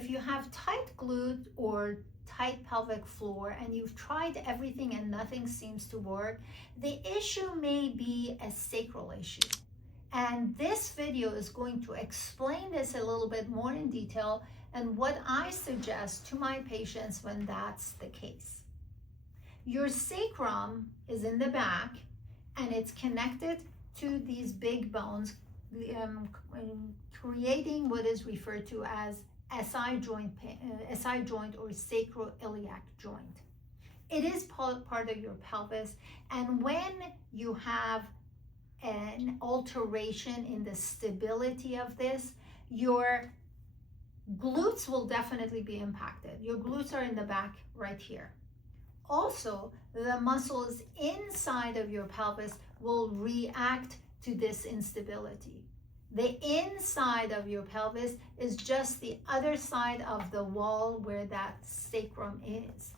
if you have tight glute or tight pelvic floor and you've tried everything and nothing seems to work, the issue may be a sacral issue. And this video is going to explain this a little bit more in detail and what I suggest to my patients when that's the case. Your sacrum is in the back and it's connected to these big bones, creating what is referred to as SI joint or sacroiliac joint. It is part of your pelvis, and when you have an alteration in the stability of this, your glutes will definitely be impacted. Your glutes are in the back right here. Also, the muscles inside of your pelvis will react to this instability. The inside of your pelvis is just the other side of the wall where that sacrum is.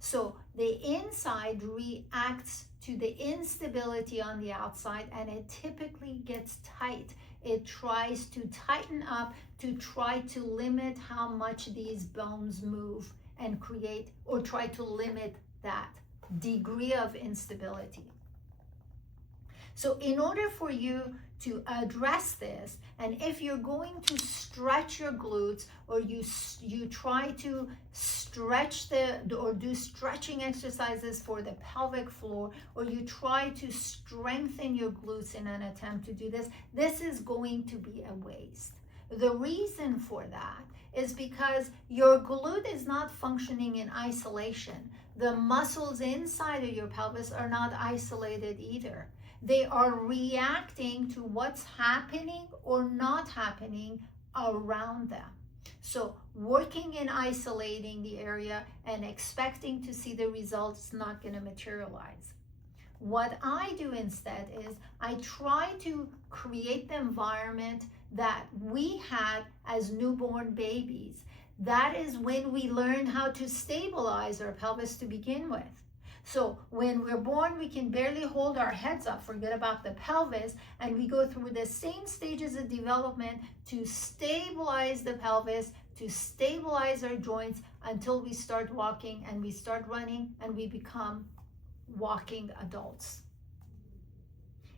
So the inside reacts to the instability on the outside, and it typically gets tight. It tries to tighten up to try to limit how much these bones move and create, or try to limit that degree of instability. So in order for you to address this, and if you're going to stretch your glutes, or you try to stretch or do stretching exercises for the pelvic floor, or you try to strengthen your glutes in an attempt to do this, this is going to be a waste. The reason for that is because your glute is not functioning in isolation. The muscles inside of your pelvis are not isolated either. They are reacting to what's happening or not happening around them. So working in isolating the area and expecting to see the results is not going to materialize. What I do instead is I try to create the environment that we had as newborn babies. That is when we learn how to stabilize our pelvis to begin with. So when we're born, we can barely hold our heads up, forget about the pelvis, and we go through the same stages of development to stabilize the pelvis, to stabilize our joints until we start walking and we start running and we become walking adults.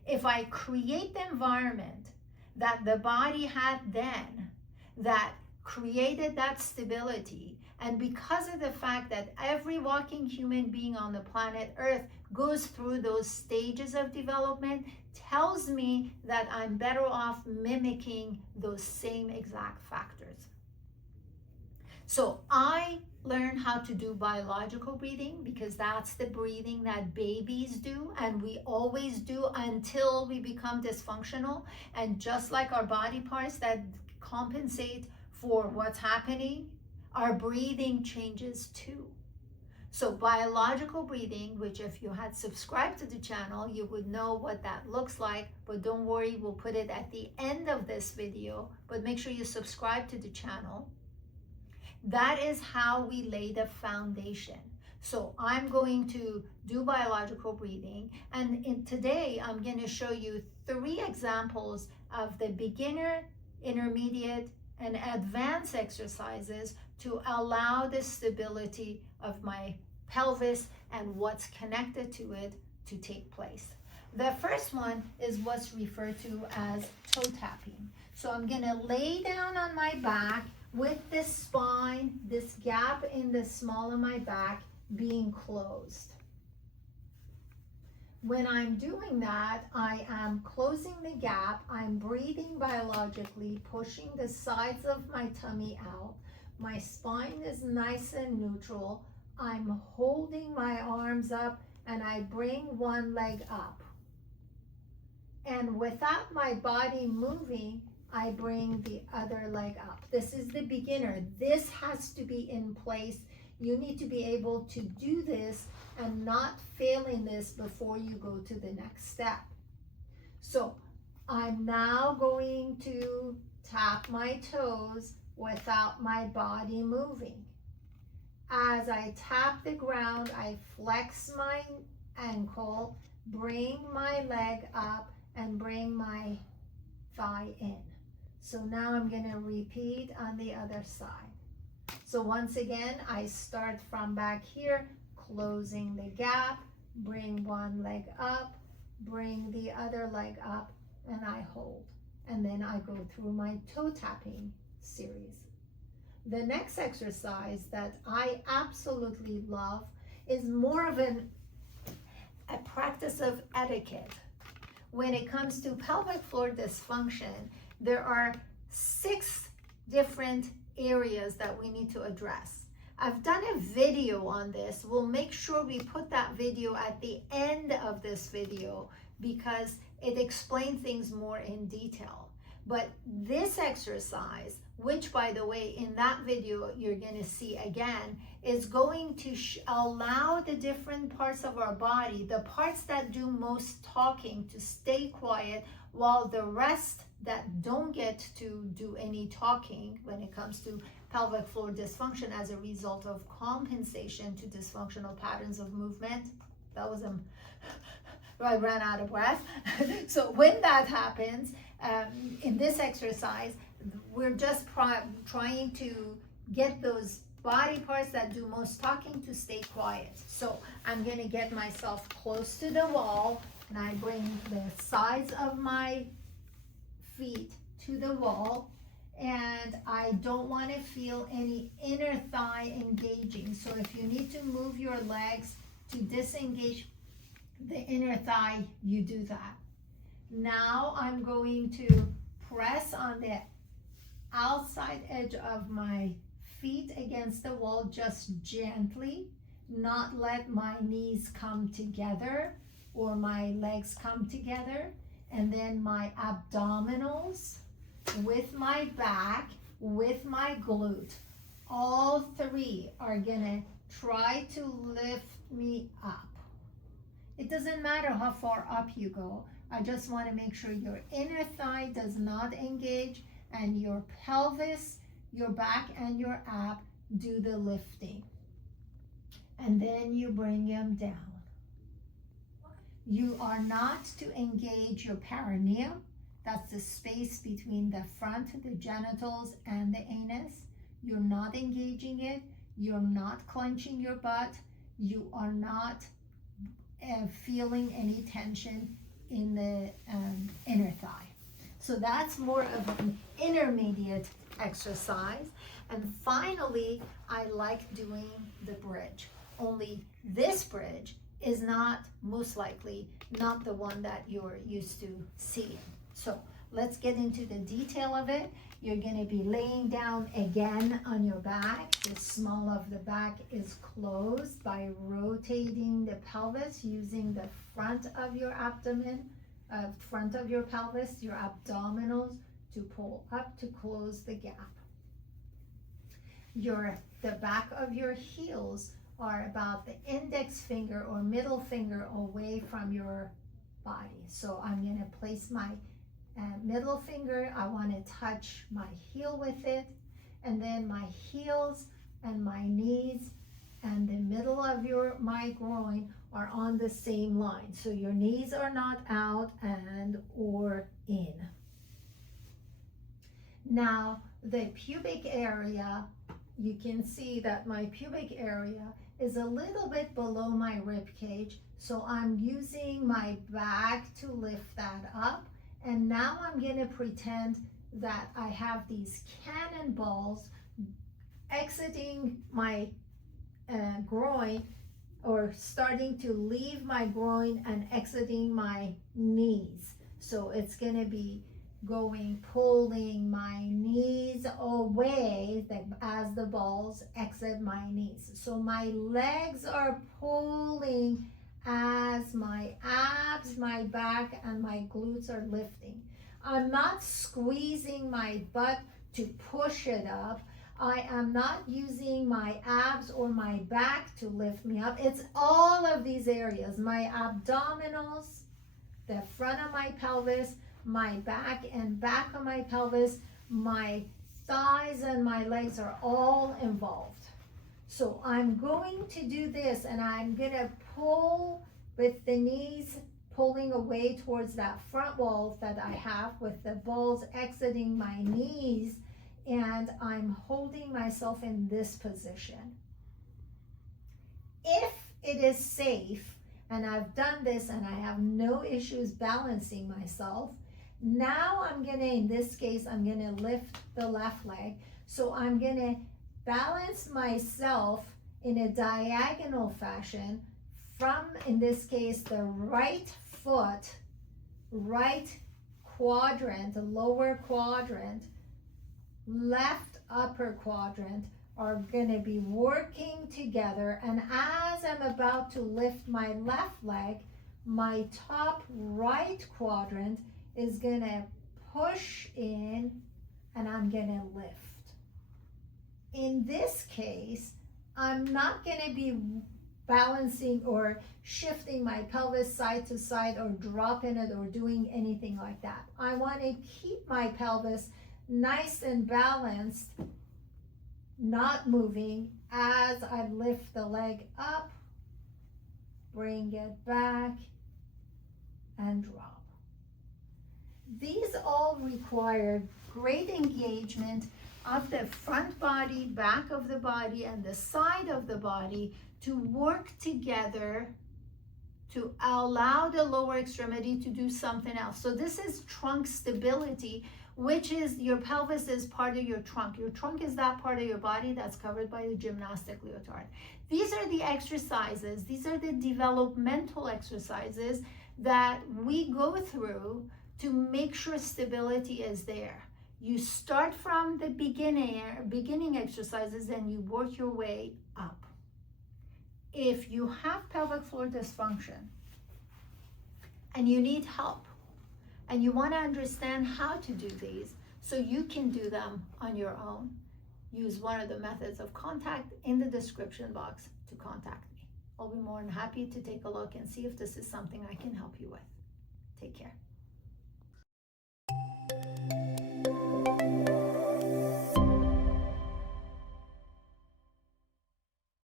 If I create the environment that the body had then, that created that stability, and because of the fact that every walking human being on the planet Earth goes through those stages of development, tells me that I'm better off mimicking those same exact factors. So I learned how to do biological breathing because that's the breathing that babies do, and we always do until we become dysfunctional. And just like our body parts that compensate for what's happening, our breathing changes too. So biological breathing, which if you had subscribed to the channel, you would know what that looks like, but don't worry, we'll put it at the end of this video, but make sure you subscribe to the channel. That is how we lay the foundation. So I'm going to do biological breathing, and today I'm going to show you 3 examples of the beginner, intermediate, and advanced exercises to allow the stability of my pelvis and what's connected to it to take place. The first one is what's referred to as toe tapping. So I'm going to lay down on my back with this spine, this gap in the small of my back being closed. When I'm doing that, I am closing the gap. I'm breathing biologically, pushing the sides of my tummy out. My spine is nice and neutral. I'm holding my arms up and I bring one leg up. And without my body moving, I bring the other leg up. This is the beginner. This has to be in place. You need to be able to do this and not fail in this before you go to the next step. So I'm now going to tap my toes without my body moving. As I tap the ground, I flex my ankle, bring my leg up, and bring my thigh in. So now I'm going to repeat on the other side. So once again, I start from back here, closing the gap, bring one leg up, bring the other leg up, and I hold. And then I go through my toe tapping series. The next exercise that I absolutely love is more of a practice of etiquette. When it comes to pelvic floor dysfunction, there are 6 different areas that we need to address. I've done a video on this. We'll make sure we put that video at the end of this video because it explains things more in detail. But this exercise, which by the way, in that video you're going to see again, is going to allow the different parts of our body, the parts that do most talking, to stay quiet, while the rest that don't get to do any talking when it comes to pelvic floor dysfunction as a result of compensation to dysfunctional patterns of movement. That was I ran out of breath. So when that happens, in this exercise, we're just trying to get those body parts that do most talking to stay quiet. So I'm going to get myself close to the wall, and I bring the sides of my feet to the wall, and I don't want to feel any inner thigh engaging. So if you need to move your legs to disengage the inner thigh, you do that. Now I'm going to press on the outside edge of my feet against the wall, just gently, not let my knees come together or my legs come together. And then my abdominals with my back, with my glute, all 3 are gonna try to lift me up. It doesn't matter how far up you go. I just want to make sure your inner thigh does not engage and your pelvis, your back, and your ab do the lifting. And then you bring them down. You are not to engage your perineum. That's the space between the front, the genitals, and the anus. You're not engaging it. You're not clenching your butt. You are not feeling any tension in the inner thigh. So that's more of an intermediate exercise. And finally, I like doing the bridge. Only this bridge is not, most likely, not the one that you're used to seeing. So let's get into the detail of it. You're going to be laying down again on your back. The small of the back is closed by rotating the pelvis using the front of your abdomen, front of your pelvis, your abdominals, to pull up to close the gap. The back of your heels are about the index finger or middle finger away from your body. So I'm going to place my middle finger. I want to touch my heel with it, and then my heels and my knees and the middle of my groin are on the same line. So your knees are not out and or in. Now the pubic area, you can see that my pubic area is a little bit below my rib cage. So I'm using my back to lift that up. And now I'm going to pretend that I have these cannonballs exiting my groin, or starting to leave my groin and exiting my knees. So it's going to be pulling my knees away as the balls exit my knees. So my legs are pulling as my abs, my back, and my glutes are lifting. I'm not squeezing my butt to push it up. I am not using my abs or my back to lift me up. It's all of these areas. My abdominals, the front of my pelvis, my back and back of my pelvis, my thighs and my legs are all involved. So I'm going to do this, and I'm going to pull with the knees, pulling away towards that front wall that I have with the balls exiting my knees, and I'm holding myself in this position. If it is safe, and I've done this and I have no issues balancing myself, now I'm gonna, in this case, I'm gonna lift the left leg. So I'm gonna balance myself in a diagonal fashion from, in this case, the right foot, right quadrant, the lower quadrant, left upper quadrant are going to be working together. And as I'm about to lift my left leg, my top right quadrant is going to push in and I'm going to lift. In this case, I'm not going to be balancing or shifting my pelvis side to side or dropping it or doing anything like that. I want to keep my pelvis nice and balanced, not moving as I lift the leg up, bring it back, and drop. These all require great engagement of the front body, back of the body, and the side of the body to work together to allow the lower extremity to do something else. So this is trunk stability, which is your pelvis is part of your trunk. Your trunk is that part of your body that's covered by the gymnastic leotard. These are the exercises, these are the developmental exercises that we go through to make sure stability is there. You start from the beginning exercises and you work your way up. If you have pelvic floor dysfunction and you need help and you want to understand how to do these so you can do them on your own, use one of the methods of contact in the description box to contact me. I'll be more than happy to take a look and see if this is something I can help you with. Take care.